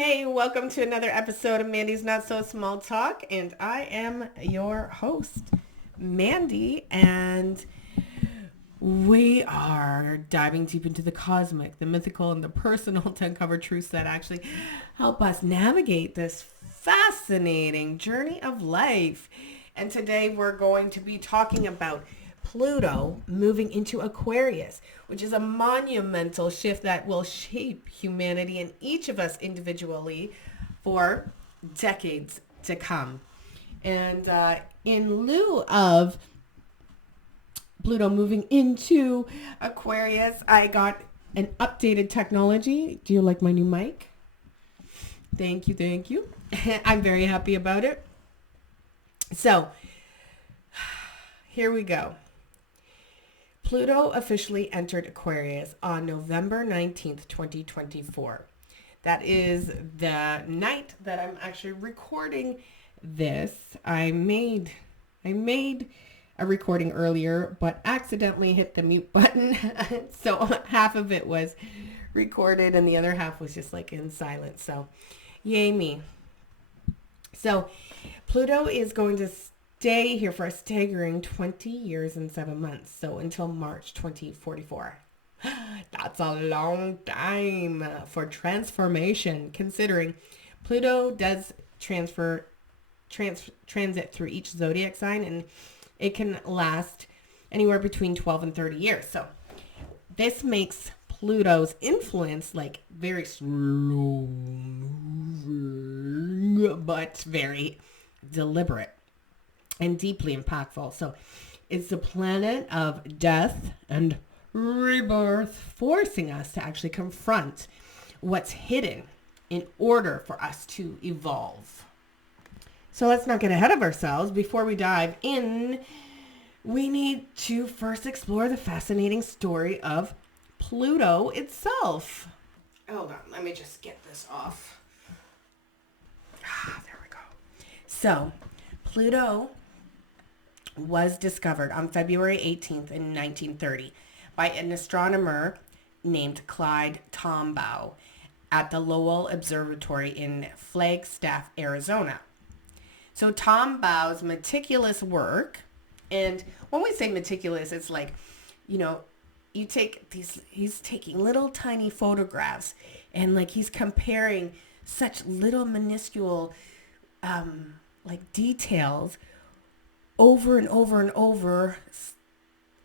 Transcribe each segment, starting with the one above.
Hey, welcome to another episode of Mandy's Not So Small Talk, and I am your host, Mandy, and we are diving deep into the cosmic, the mythical, and the personal to uncover truths that actually help us navigate this fascinating journey of life. And today we're going to be talking about Pluto moving into Aquarius, which is a monumental shift that will shape humanity and each of us individually for decades to come. And in lieu of Pluto moving into Aquarius, I got an updated technology. Do you like my new mic? Thank you, thank you. I'm very happy about it. So, here we go. Pluto officially entered Aquarius on November 19th, 2024. That is the night that I'm actually recording this. I made a recording earlier, but accidentally hit the mute button. So half of it was recorded and the other half was just like in silence. So yay me. So Pluto is going to stay here for a staggering 20 years and 7 months. So until March 2044. That's a long time for transformation, considering Pluto does transit through each zodiac sign, and it can last anywhere between 12 and 30 years. So this makes Pluto's influence like very slow moving, but very deliberate and deeply impactful. So it's the planet of death and rebirth, forcing us to actually confront what's hidden in order for us to evolve. So let's not get ahead of ourselves. Before we dive in, we need to first explore the fascinating story of Pluto itself. Hold on, let me just get this off. There we go. So, Pluto was discovered on February 18th in 1930 by an astronomer named Clyde Tombaugh at the Lowell Observatory in Flagstaff, Arizona. So Tombaugh's meticulous work, and when we say meticulous, it's like, you take these, he's taking little tiny photographs and like he's comparing such little minuscule like details over and over and over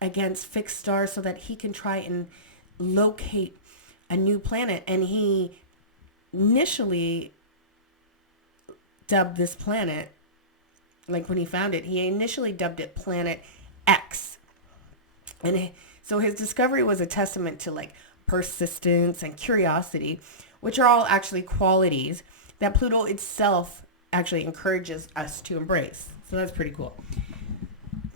against fixed stars so that he can try and locate a new planet. And he initially dubbed this planet, like when he found it, he initially dubbed it Planet X. And so his discovery was a testament to like persistence and curiosity, which are all actually qualities that Pluto itself actually encourages us to embrace. So that's pretty cool.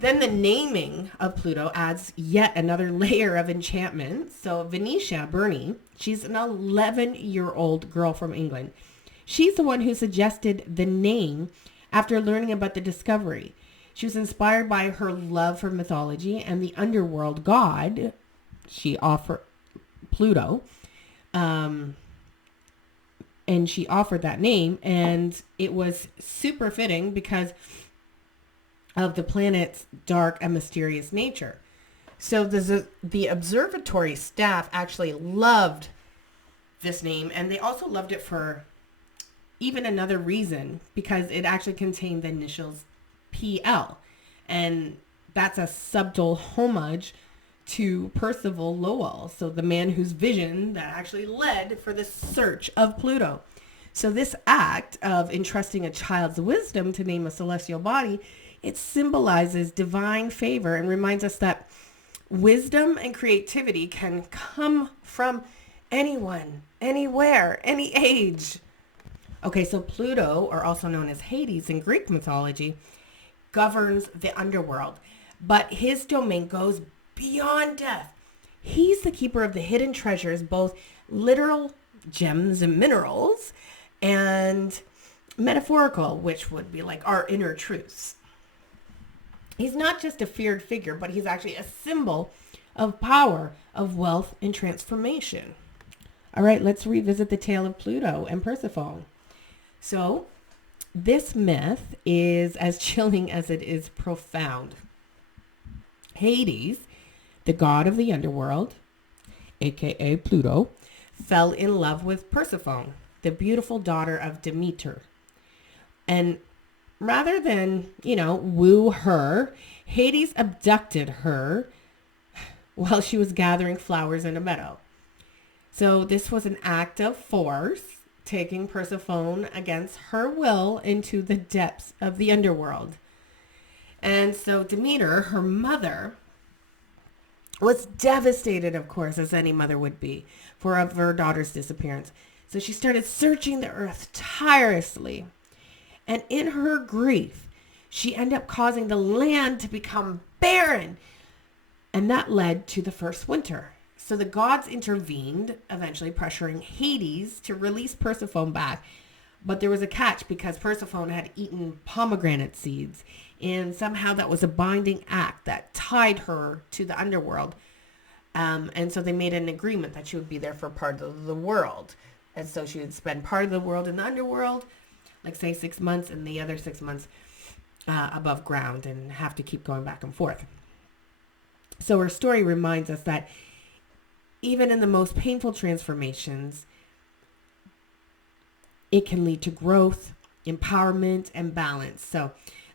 Then the naming of Pluto adds yet another layer of enchantment. So Venetia Burney, she's an 11-year-old girl from England. She's the one who suggested the name after learning about the discovery. She was inspired by her love for mythology and the underworld god she offered Pluto. And she offered that name, and it was super fitting because of the planet's dark and mysterious nature. So the observatory staff actually loved this name, and they also loved it for even another reason, because it actually contained the initials PL, and that's a subtle homage to Percival Lowell, so the man whose vision that actually led for the search of Pluto. So this act of entrusting a child's wisdom to name a celestial body, it symbolizes divine favor and reminds us that wisdom and creativity can come from anyone, anywhere, any age. Okay, so Pluto, or also known as Hades in Greek mythology, governs the underworld, but his domain goes beyond death. He's the keeper of the hidden treasures, both literal gems and minerals, and metaphorical, which would be like our inner truths. He's not just a feared figure, but he's actually a symbol of power, of wealth, and transformation. All right, let's revisit the tale of Pluto and Persephone. So, this myth is as chilling as it is profound. Hades, the god of the underworld, aka Pluto, fell in love with Persephone, the beautiful daughter of Demeter. And rather than, woo her, Hades abducted her while she was gathering flowers in a meadow. So this was an act of force, taking Persephone against her will into the depths of the underworld. And so Demeter, her mother, was devastated, of course, as any mother would be, for her daughter's disappearance. So she started searching the earth tirelessly. And in her grief, she ended up causing the land to become barren. And that led to the first winter. So the gods intervened, eventually pressuring Hades to release Persephone back. But there was a catch because Persephone had eaten pomegranate seeds. And somehow that was a binding act that tied her to the underworld. And so they made an agreement that she would be there for part of the world. And so she would spend part of the world in the underworld, like say 6 months, and the other 6 months above ground, and have to keep going back and forth. So her story reminds us that even in the most painful transformations, it can lead to growth, empowerment, and balance. So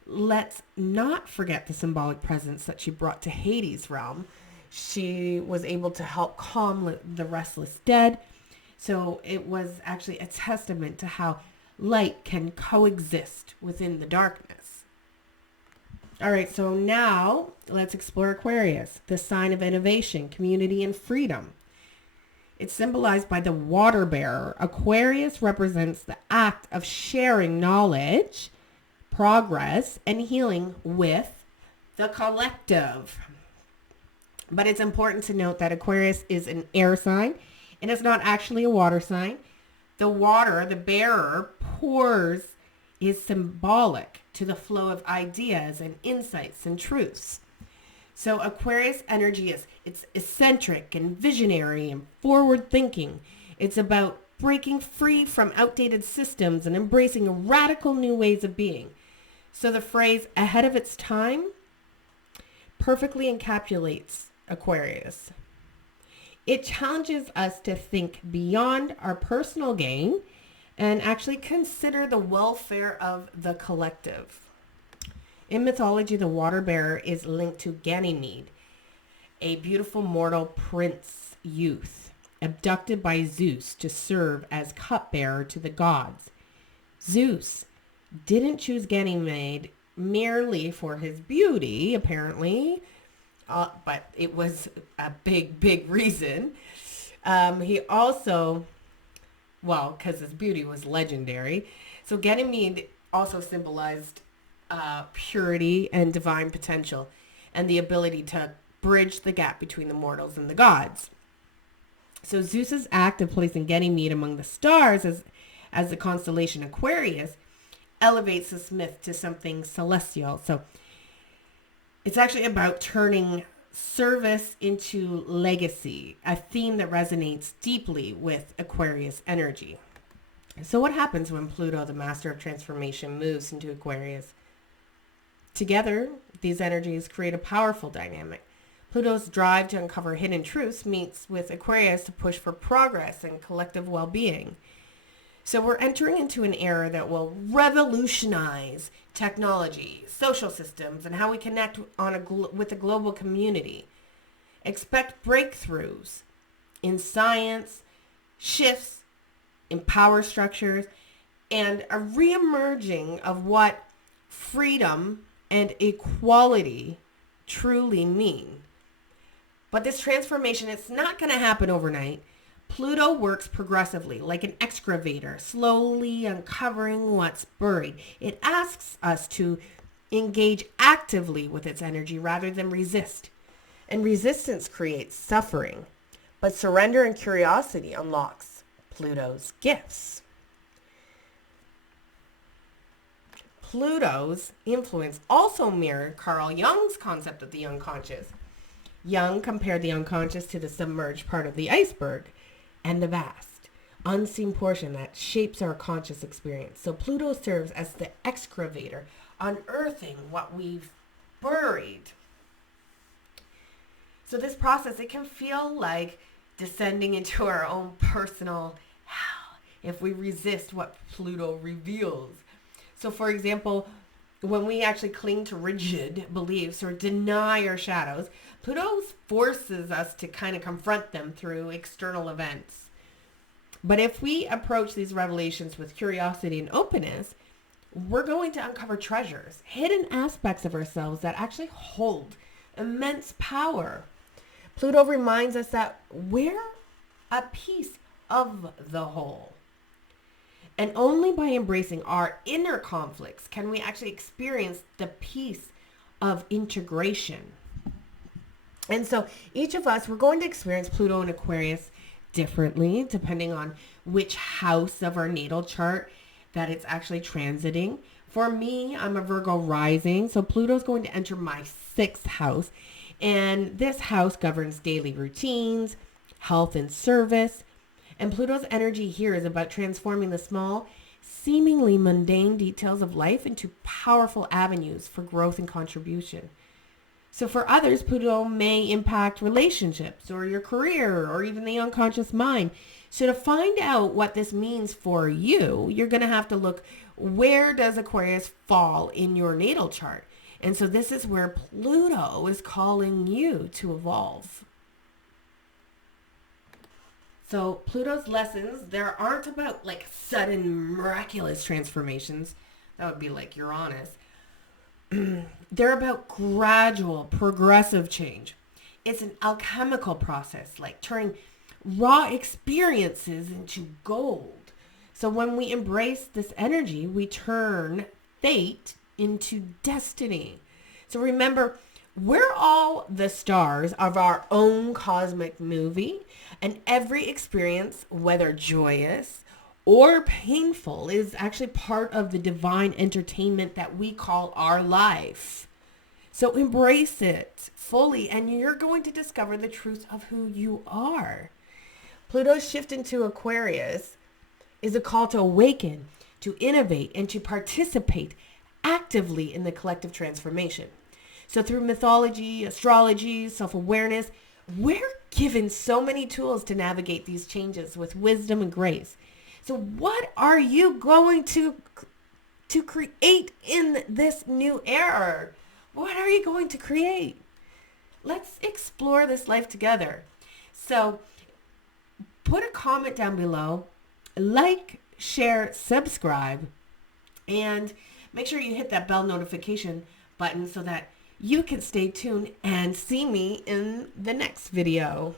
let's not forget the symbolic presence that she brought to Hades' realm. She was able to help calm the restless dead. So it was actually a testament to how light can coexist within the darkness. All right, so now let's explore Aquarius, the sign of innovation, community, and freedom. It's symbolized by the water bearer. Aquarius represents the act of sharing knowledge, progress, and healing with the collective. But it's important to note that Aquarius is an air sign, and it's not actually a water sign. The water, the bearer, pours, is symbolic to the flow of ideas and insights and truths. So Aquarius energy it's eccentric and visionary and forward thinking. It's about breaking free from outdated systems and embracing radical new ways of being. So the phrase ahead of its time perfectly encapsulates Aquarius. It challenges us to think beyond our personal gain and actually consider the welfare of the collective. In mythology, the water bearer is linked to Ganymede, a beautiful mortal prince youth, abducted by Zeus to serve as cupbearer to the gods. Zeus didn't choose Ganymede merely for his beauty, apparently, but it was a big reason. He also, because his beauty was legendary. So Ganymede also symbolized purity and divine potential and the ability to bridge the gap between the mortals and the gods. So Zeus's act of placing Ganymede among the stars as the constellation Aquarius elevates this myth to something celestial. So it's actually about turning service into legacy, a theme that resonates deeply with Aquarius energy. So what happens when Pluto, the master of transformation, moves into Aquarius? Together, these energies create a powerful dynamic. Pluto's drive to uncover hidden truths meets with Aquarius to push for progress and collective well-being. So we're entering into an era that will revolutionize technology, social systems, and how we connect with the global community. Expect breakthroughs in science, shifts in power structures, and a reemerging of what freedom and equality truly mean. But this transformation, it's not going to happen overnight. Pluto works progressively, like an excavator, slowly uncovering what's buried. It asks us to engage actively with its energy rather than resist. And resistance creates suffering, but surrender and curiosity unlocks Pluto's gifts. Pluto's influence also mirrored Carl Jung's concept of the unconscious. Jung compared the unconscious to the submerged part of the iceberg and the vast. unseen portion that shapes our conscious experience. So Pluto serves as the excavator, unearthing what we've buried. So this process, it can feel like descending into our own personal hell if we resist what Pluto reveals. So for example, when we actually cling to rigid beliefs or deny our shadows, Pluto forces us to kind of confront them through external events. But if we approach these revelations with curiosity and openness, we're going to uncover treasures, hidden aspects of ourselves that actually hold immense power. Pluto reminds us that we're a piece of the whole. And only by embracing our inner conflicts can we actually experience the peace of integration. And so each of us, we're going to experience Pluto and Aquarius differently depending on which house of our natal chart that it's actually transiting. For me, I'm a Virgo rising, so Pluto's going to enter my 6th house. And this house governs daily routines, health and service. And Pluto's energy here is about transforming the small, seemingly mundane details of life into powerful avenues for growth and contribution. So for others, Pluto may impact relationships or your career or even the unconscious mind. So to find out what this means for you, you're going to have to look, where does Aquarius fall in your natal chart? And so this is where Pluto is calling you to evolve. So Pluto's lessons, there aren't about like sudden miraculous transformations. That would be like Uranus. They're about gradual, progressive change. It's an alchemical process, like turning raw experiences into gold. So when we embrace this energy, we turn fate into destiny. So remember, we're all the stars of our own cosmic movie, and every experience, whether joyous or painful, is actually part of the divine entertainment that we call our life. So embrace it fully, and you're going to discover the truth of who you are. Pluto's shift into Aquarius is a call to awaken, to innovate, and to participate actively in the collective transformation. So through mythology, astrology, self-awareness, we're given so many tools to navigate these changes with wisdom and grace. So what are you going to create in this new era? What are you going to create? Let's explore this life together. So put a comment down below, like, share, subscribe, and make sure you hit that bell notification button so that you can stay tuned and see me in the next video.